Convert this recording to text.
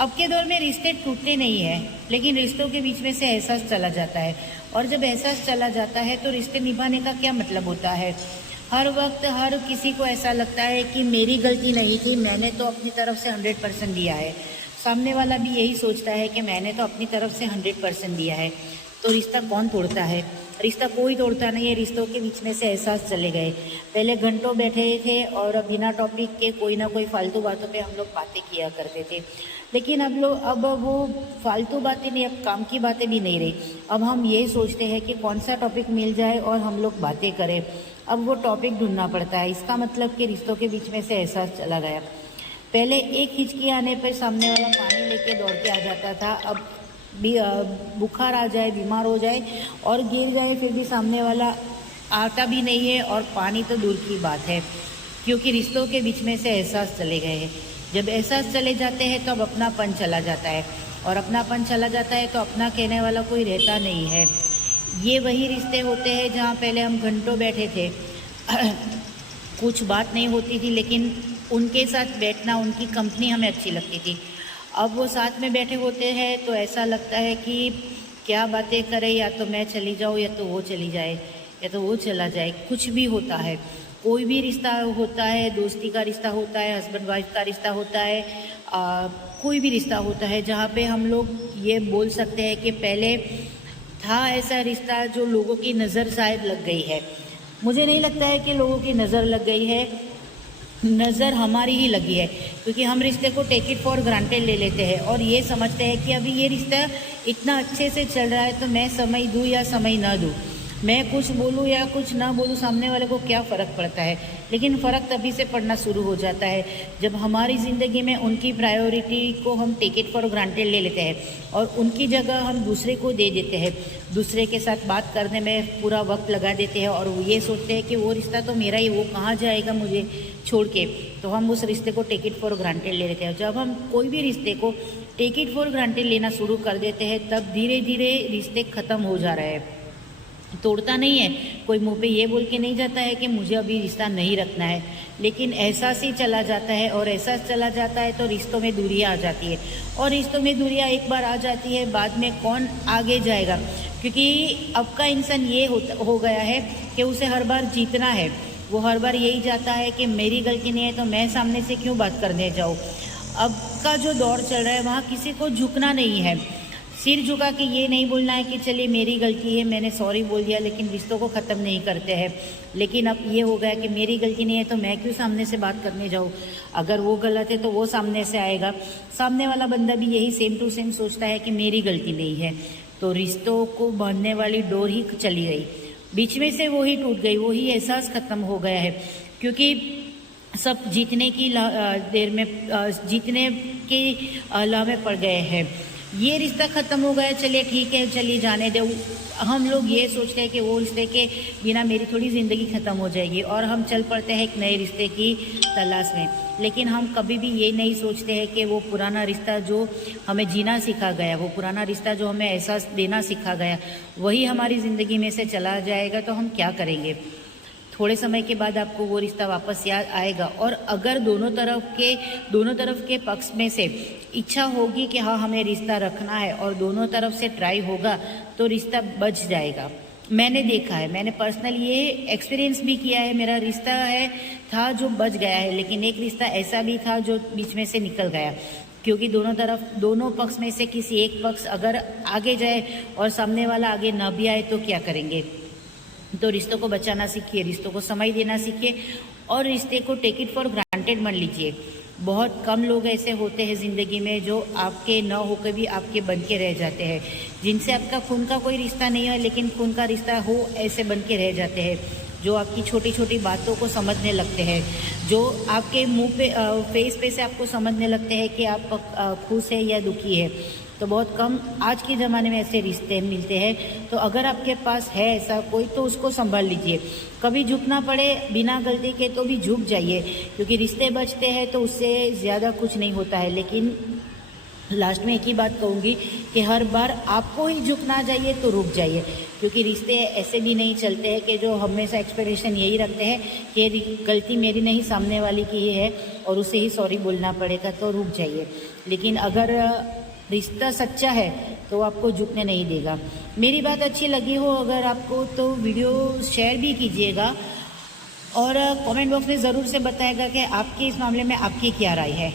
अब के दौर में रिश्ते टूटते नहीं हैं, लेकिन रिश्तों के बीच में से एहसास चला जाता है। और जब एहसास चला जाता है तो रिश्ते निभाने का क्या मतलब होता है। हर वक्त हर किसी को ऐसा लगता है कि मेरी गलती नहीं थी, मैंने तो अपनी तरफ से 100% दिया है। सामने वाला भी यही सोचता है कि मैंने तो अपनी तरफ से 100% दिया है। तो रिश्ता कौन तोड़ता है? रिश्ता कोई तोड़ता नहीं है। रिश्तों के बीच में से एहसास चले गए। पहले घंटों बैठे थे और बिना टॉपिक के कोई ना कोई फालतू बातों पे हम लोग बातें किया करते थे, लेकिन अब वो फालतू बातें नहीं, अब काम की बातें भी नहीं रही। अब हम ये सोचते हैं कि कौन सा टॉपिक मिल जाए और हम लोग बातें करें। अब वो टॉपिक ढूंढना पड़ता है। इसका मतलब कि रिश्तों के बीच में से एहसास चला गया। पहले एक हिचकी आने पर सामने वाला पानी लेके दौड़ के आ जाता था। अब बुखार आ जाए, बीमार हो जाए और गिर जाए, फिर भी सामने वाला आता भी नहीं है, और पानी तो दूर की बात है, क्योंकि रिश्तों के बीच में से एहसास चले गए हैं। जब एहसास चले जाते हैं तो अब अपनापन चला जाता है, और अपनापन चला जाता है तो अपना कहने वाला कोई रहता नहीं है। ये वही रिश्ते होते हैं जहाँ पहले हम घंटों बैठे थे कुछ बात नहीं होती थी, लेकिन उनके साथ बैठना, उनकी कंपनी हमें अच्छी लगती थी। अब वो साथ में बैठे होते हैं तो ऐसा लगता है कि क्या बातें करें, या तो मैं चली जाऊँ, या तो वो चली जाए, या तो वो चला जाए। कुछ भी होता है, कोई भी रिश्ता होता है, दोस्ती का रिश्ता होता है, हस्बैंड वाइफ का रिश्ता होता है, कोई भी रिश्ता होता है जहाँ पे हम लोग ये बोल सकते हैं कि पहले था ऐसा रिश्ता जो लोगों की नज़र शायद लग गई है। मुझे नहीं लगता है कि लोगों की नज़र लग गई है, नज़र हमारी ही लगी है, क्योंकि हम रिश्ते को टेक इट फॉर ग्रांटेड ले लेते हैं और ये समझते हैं कि अभी ये रिश्ता इतना अच्छे से चल रहा है तो मैं समय दूँ या समय ना दूँ, मैं कुछ बोलूँ या कुछ ना बोलूँ, सामने वाले को क्या फ़र्क पड़ता है। लेकिन फ़र्क तभी से पड़ना शुरू हो जाता है जब हमारी ज़िंदगी में उनकी प्रायोरिटी को हम टेक इट फॉर ग्रांटेड ले लेते हैं और उनकी जगह हम दूसरे को दे देते हैं। दूसरे के साथ बात करने में पूरा वक्त लगा देते हैं और वो ये सोचते हैं कि वो रिश्ता तो मेरा ही, वो कहाँ जाएगा मुझे छोड़ के। तो हम उस रिश्ते को टेक इट फॉर ग्रांटेड ले लेते हैं। जब हम कोई भी रिश्ते को टेक इट फॉर ग्रांटेड लेना शुरू कर देते हैं तब धीरे धीरे रिश्ते ख़त्म हो जा रहे हैं। तोड़ता नहीं है, कोई मुंह पे ये बोल के नहीं जाता है कि मुझे अभी रिश्ता नहीं रखना है, लेकिन एहसास ही चला जाता है और एहसास चला जाता है तो रिश्तों में दूरियां आ जाती है। और रिश्तों में दूरियां एक बार आ जाती है, बाद में कौन आगे जाएगा, क्योंकि अब का इंसान ये हो गया है कि उसे हर बार जीतना है। वो हर बार यही चाहता है कि मेरी गलती नहीं है तो मैं सामने से क्यों बात करने जाऊँ। अब का जो दौर चल रहा है वहाँ किसी को झुकना नहीं है, सिर झुका के ये नहीं बोलना है कि चलिए मेरी गलती है, मैंने सॉरी बोल दिया, लेकिन रिश्तों को ख़त्म नहीं करते हैं। लेकिन अब ये हो गया कि मेरी गलती नहीं है तो मैं क्यों सामने से बात करने जाऊँ, अगर वो गलत है तो वो सामने से आएगा। सामने वाला बंदा भी यही सेम टू सेम सोचता है कि मेरी गलती नहीं है, तो रिश्तों को बांधने वाली डोर ही चली गई, बीच में से वो ही टूट गई, वो ही एहसास ख़त्म हो गया है। क्योंकि सब जीतने की देर में, जीतने के लाभ में पड़ गए हैं। ये रिश्ता ख़त्म हो गया, चलिए ठीक है, चलिए जाने दो। हम लोग ये सोचते हैं कि वो रिश्ते के बिना मेरी थोड़ी ज़िंदगी ख़त्म हो जाएगी और हम चल पड़ते हैं एक नए रिश्ते की तलाश में। लेकिन हम कभी भी ये नहीं सोचते हैं कि वो पुराना रिश्ता जो हमें जीना सिखा गया, वो पुराना रिश्ता जो हमें एहसास देना सिखा गया, वही हमारी ज़िंदगी में से चला जाएगा तो हम क्या करेंगे। थोड़े समय के बाद आपको वो रिश्ता वापस याद आएगा, और अगर दोनों तरफ के पक्ष में से इच्छा होगी कि हाँ हमें रिश्ता रखना है और दोनों तरफ से ट्राई होगा तो रिश्ता बच जाएगा। मैंने देखा है, मैंने पर्सनल ये एक्सपीरियंस भी किया है। मेरा रिश्ता था जो बच गया है, लेकिन एक रिश्ता ऐसा भी था जो बीच में से निकल गया, क्योंकि दोनों पक्ष में से किसी एक पक्ष अगर आगे जाए और सामने वाला आगे न भी आए तो क्या करेंगे। तो रिश्तों को बचाना सीखिए, रिश्तों को समय देना सीखिए और रिश्ते को टेक इट फॉर ग्रांटेड मत लीजिए। बहुत कम लोग ऐसे होते हैं ज़िंदगी में जो आपके न होकर भी आपके बन के रह जाते हैं, जिनसे आपका खून का कोई रिश्ता नहीं है लेकिन खून का रिश्ता हो ऐसे बन के रह जाते हैं, जो आपकी छोटी छोटी बातों को समझने लगते हैं, जो आपके मुंह पे फेस पे से आपको समझने लगते हैं कि आप खुश है या दुखी है। तो बहुत कम आज के ज़माने में ऐसे रिश्ते मिलते हैं। तो अगर आपके पास है ऐसा कोई तो उसको संभाल लीजिए। कभी झुकना पड़े बिना गलती के तो भी झुक जाइए, क्योंकि रिश्ते बचते हैं तो उससे ज़्यादा कुछ नहीं होता है। लेकिन लास्ट में एक ही बात कहूँगी कि हर बार आपको ही झुकना चाहिए तो रुक जाइए, क्योंकि रिश्ते ऐसे भी नहीं चलते हैं कि जो हमेशा एक्सपेक्टेशन यही रखते हैं कि ये गलती मेरी नहीं सामने वाली की ही है और उसे ही सॉरी बोलना पड़ेगा, तो रुक जाइए। लेकिन अगर रिश्ता सच्चा है तो आपको झुकने नहीं देगा। मेरी बात अच्छी लगी हो अगर आपको तो वीडियो शेयर भी कीजिएगा और कमेंट बॉक्स में ज़रूर से बताएगा कि आपके इस मामले में आपकी क्या राय है।